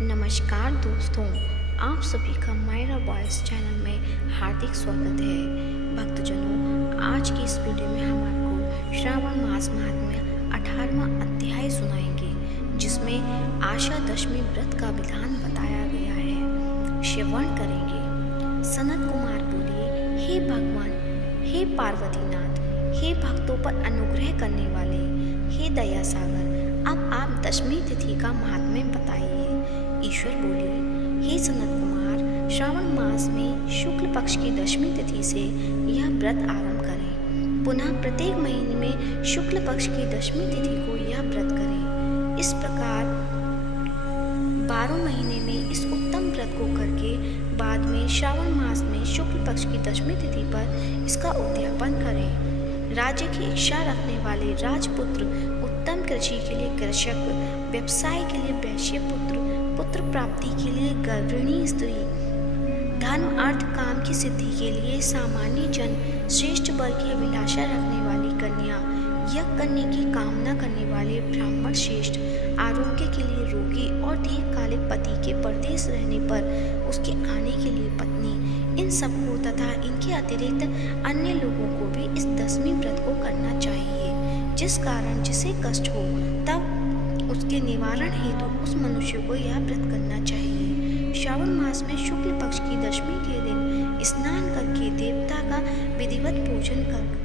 नमस्कार दोस्तों, आप सभी का मायरा वॉइस चैनल में हार्दिक स्वागत है। भक्तजनों, आज की इस वीडियो में हम आपको श्रावण मास महात्म्य 18वां अध्याय सुनाएंगे, जिसमें आशा दशमी व्रत का विधान बताया गया है। श्रवण करेंगे। सनत कुमार बोले, हे भगवान, हे पार्वतीनाथ, हे भक्तों पर अनुग्रह करने वाले, हे दया सागर, अब आप दशमी तिथि का महात्म्य बताइए। ईश्वर बोले, हे सनत कुमार, श्रावण मास में शुक्ल पक्ष की दशमी तिथि से यह व्रत आरंभ करें। पुनः प्रत्येक महीने में शुक्ल पक्ष की दशमी तिथि को यह व्रत करें। इस प्रकार 12 महीने में इस उत्तम व्रत को करके बाद में श्रावण मास में शुक्ल पक्ष की दशमी तिथि पर इसका उद्यापन करें। राज्य की इच्छा रखने वाले राजपुत्र, उत्तम कृषि के लिए कृषक, व्यवसाय के लिए वैश्य पुत्र, पुत्र प्राप्ति के लिए गर्भिणी स्त्री, धर्म अर्थ काम की सिद्धि के लिए सामान्य जन, श्रेष्ठ वर्ग की अभिलाषा रखने वाली कन्या, यज्ञ करने की कामना करने वाले ब्राह्मण श्रेष्ठ, आरोग्य के लिए रोगी और दीर्घकालिक पति के परदेश रहने पर उसके आने के लिए पत्नी, इन सबको तथा इनके अतिरिक्त अन्य लोगों को भी इस दशमी व्रत को करना चाहिए। जिस कारण जिसे कष्ट हो तब उसके निवारण हेतु उस मनुष्य को यह व्रत करना चाहिए। श्रावण मास में शुक्ल पक्ष की दशमी के दिन स्नान करके देवता का विधिवत पूजन कर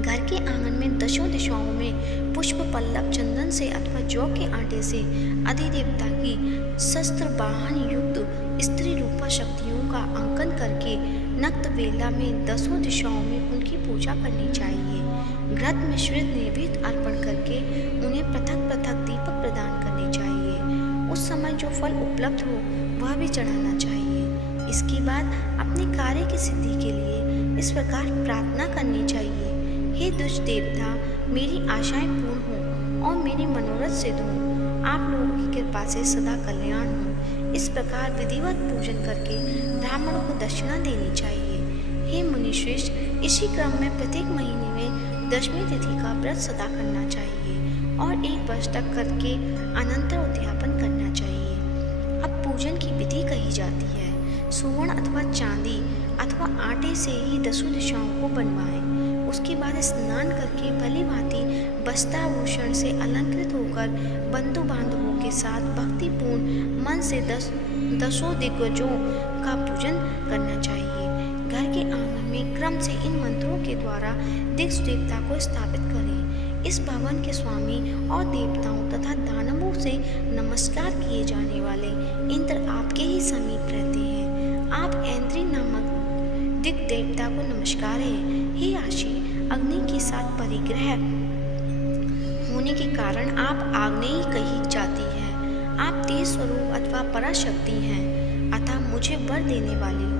घर के आंगन में दशों दिशाओं में पुष्प पल्लव चंदन से अथवा जौ के आटे से अधिदेवता की शस्त्र वाहन युक्त स्त्री रूपा शक्तियों का अंकन करके नक्त वेला में दसों दिशाओं में उनकी पूजा करनी चाहिए। घृत मिश्रित नैवेद्य अर्पण करके उन्हें पृथक पृथक दीपक प्रदान करने चाहिए। उस समय जो फल उपलब्ध हो वह भी चढ़ाना चाहिए। इसके बाद अपने कार्य की सिद्धि के लिए इस प्रकार प्रार्थना करनी चाहिए, हे दुष्ट देवता, मेरी आशाएं पूर्ण हों और मेरी मनोरथ सिद्ध हों, आप लोगों की कृपा से सदा कल्याण हो। इस प्रकार विधिवत पूजन करके ब्राह्मणों को दक्षिणा देनी चाहिए। हे मुनिश्रेष्ठ, इसी क्रम में प्रत्येक महीने में दशमी तिथि का व्रत सदा करना चाहिए और 1 वर्ष तक करके अनंतर उद्यापन करना चाहिए। अब पूजन की विधि कही जाती है। सुवर्ण अथवा चांदी अथवा आटे से ही दसों दिशाओं को बनवाएं। उसके बाद स्नान करके भली भांति वस्त्राभूषण से अलंकृत होकर बंधु बांधवों के साथ भक्तिपूर्ण मन से दसों दिग्गजों का पूजन करना चाहिए। घर के आंगन में क्रम से इन मंत्रों के द्वारा दिक्स देवता को स्थापित करें। इस भवन के स्वामी और देवताओं तथा दानवों से नमस्कार किए जाने वाले इंद्र आपके ही समीप रहते हैं। आप ऐन्द्री नामक दिक देवता को नमस्कार है। हे आशी, अग्नि के साथ परिग्रह होने के कारण आप आग्नेयी कही जाती है। आप तेज स्वरूप अथवा पराशक्ति हैं, अतः मुझे वर देने वाले हो।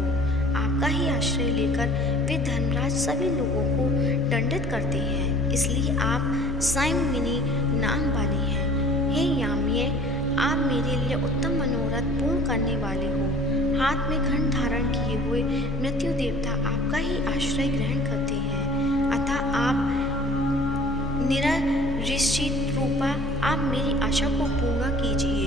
आपका ही आश्रय लेकर वे धर्मराज सभी लोगों को दंडित करते हैं, इसलिए आप संयमिनी नाम वाली हैं। हे याम्ये, आप मेरे लिए उत्तम मनोरथ पूर्ण करने वाले हो। हाथ में खंड धारण किए हुए मृत्यु देवता आपका ही आश्रय ग्रहण करते हैं, अतः आप निरऋषित रूपा, आप मेरी आशा को पूर्ण कीजिए।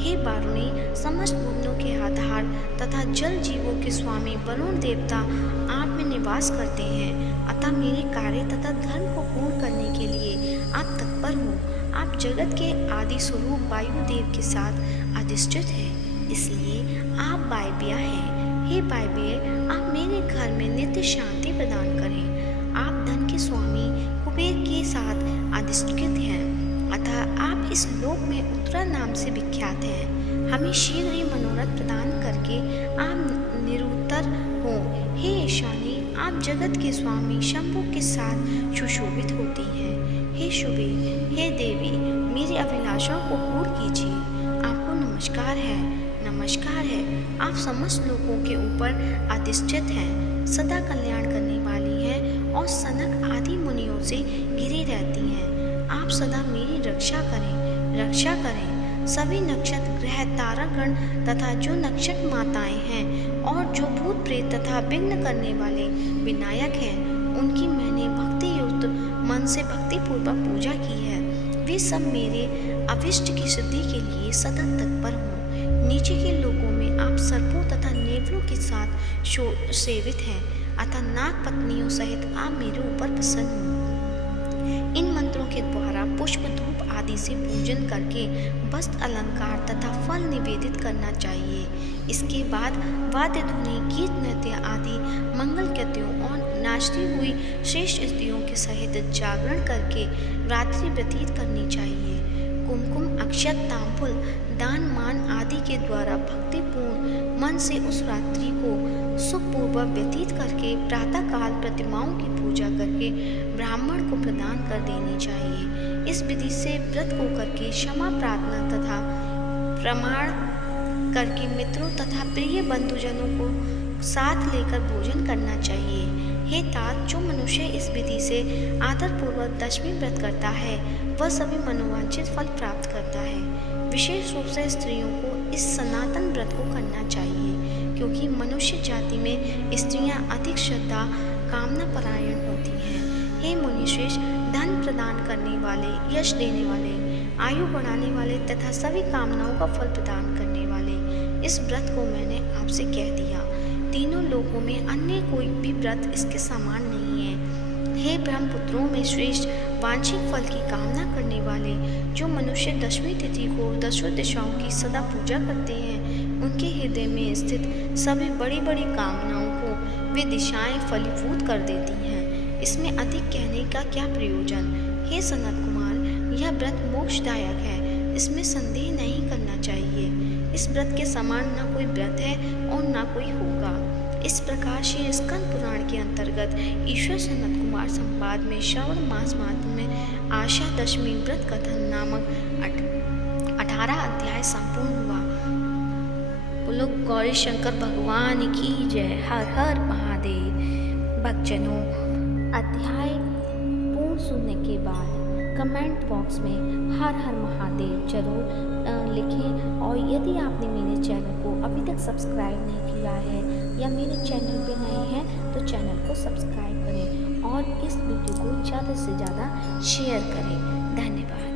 हे वारुणी, समस्त भुवनों के आधार तथा जल जीवों के स्वामी वरुण देवता आप में निवास करते हैं, अतः मेरे कार्य तथा धर्म को पूर्ण करने के लिए आप तत्पर हो। आप जगत के आदि स्वरूप वायुदेव के साथ अधिष्ठित हैं, इसलिए आप वायव्य हैं। हे वायव्य, आप मेरे घर में नित्य शांति प्रदान करें। आप धन के स्वामी कुबेर के साथ अधिष्ठित हैं, अतः आप इस लोक में उत्तरा नाम से विख्यात हैं। हमें शीघ्र ही मनोरथ प्रदान करके आप निरुत्तर हो। हे ईशानी, आप जगत के स्वामी शंभु के साथ सुशोभित होती हैं। हे शुभे, हे देवी, मेरी अभिलाषाओं को पूर्ण कीजिए। आपको नमस्कार है, नमस्कार है। आप समस्त लोगों के ऊपर अधिष्ठित हैं, सदा कल्याण करने वाली हैं और सनक आदि मुनियों से घिरी रहती हैं। आप सदा मेरी रक्षा करें, रक्षा करें। सभी नक्षत्र ग्रह तारागण तथा जो नक्षत्र माताएं हैं और जो भूत प्रेत तथा विघ्न करने वाले विनायक हैं, उनकी मैंने भक्ति युक्त मन से भक्तिपूर्वक पूजा की है। वे सब मेरे अभिष्ट की सिद्धि के लिए सदा तत्पर हों। नीचे के लोगों में आप सर्पों तथा नेवलों के साथ सेवित हैं, अतः नाग पत्नियों सहित आप मेरे ऊपर प्रसन्न हो। इन मंत्रों के द्वारा पुष्प धूप आदि से पूजन करके वस्त्र अलंकार तथा फल निवेदित करना चाहिए। इसके बाद वाद्य धुनी, गीत, नृत्य आदि मंगल कृत्यों और नाचती हुई श्रेष्ठ स्त्रियों के सहित जागरण करके रात्रि व्यतीत करनी चाहिए। कुमकुम, अक्षत, तांबुल, दान, मान आदि के द्वारा भक्तिपूर्ण मन से उस रात्रि को सुखपूर्वक व्यतीत करके प्रातःकाल प्रतिमाओं की पूजा करके ब्राह्मण को प्रदान कर देनी चाहिए। इस विधि से व्रत को करके क्षमा प्रार्थना तथा प्रमाण करके मित्रों तथा प्रिय बंधुजनों को साथ लेकर भोजन करना चाहिए। हे तात, जो मनुष्य इस विधि से आदरपूर्वक दशमी व्रत करता है वह सभी मनोवांछित फल प्राप्त करता है। विशेष रूप से स्त्रियों को इस सनातन व्रत को करना चाहिए, क्योंकि मनुष्य जाति में स्त्रियां अधिक श्रद्धा कामना परायण होती हैं। हे मुनिश्रेष्ठ, धन प्रदान करने वाले, यश देने वाले, आयु बढ़ाने वाले तथा सभी कामनाओं का फल प्रदान करने वाले इस व्रत को मैंने आपसे कह दिया। तीनों लोकों में अन्य कोई भी व्रत इसके समान नहीं है। हे ब्रह्मपुत्रों में श्रेष्ठ, वांछित फल की कामना करने वाले, जो मनुष्य दशमी तिथि को दसों दिशाओं की सदा पूजा करते हैं, उनके हृदय में स्थित सभी बड़ी बड़ी कामनाओं को वे दिशाएं फलीभूत कर देती हैं। इसमें अधिक कहने का क्या प्रयोजन। हे सनत कुमार, यह व्रत मोक्षदायक है, इसमें संदेह नहीं करना चाहिए। इस व्रत के समान न कोई व्रत है और न कोई होगा। इस प्रकार श्री स्कंद पुराण के अंतर्गत ईश्वर सनत कुमार संवाद में श्रावण मास माहात्म्य में आशा दशमी व्रत कथन नामक 18 अध्याय संपूर्ण हुआ। बोलो गौरी शंकर भगवान की जय। हर हर महादेव। भक्तजनों, अध्याय पूर्ण सुनने के बाद कमेंट बॉक्स में हर हर महादेव जरूर लिखें, और यदि आपने मेरे चैनल को अभी तक सब्सक्राइब नहीं किया है या मेरे चैनल पे नए हैं तो चैनल को सब्सक्राइब करें और इस वीडियो को ज़्यादा से ज़्यादा शेयर करें। धन्यवाद।